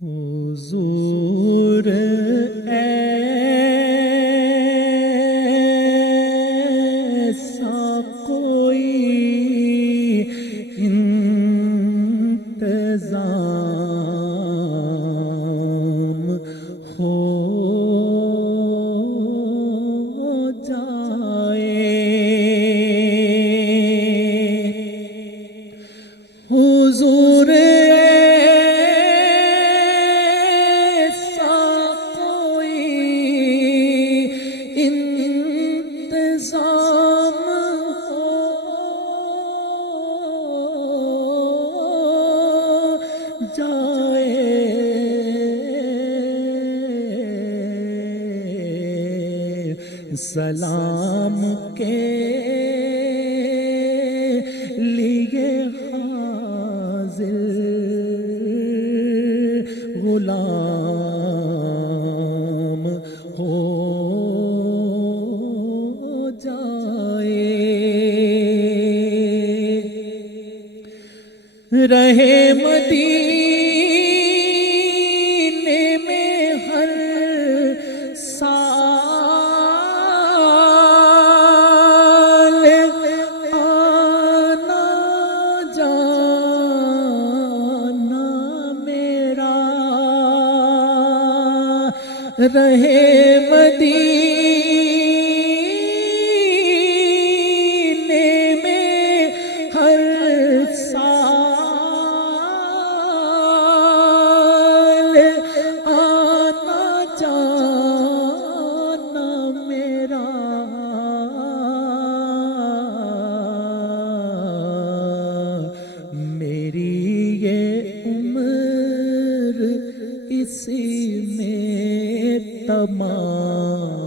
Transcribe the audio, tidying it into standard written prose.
حضور ایسا کوئی انتظام ہو جائے، حضور ایسا کوئی انتظام ہو جائے، سلام کے لیے حاضر غلام ہو جائے، رہے مدینے میں ہر سال آنا جانا میرا، رہے مدینے میں ہر سال آنا جانا میرا، میری یہ عمر اسی میں تمام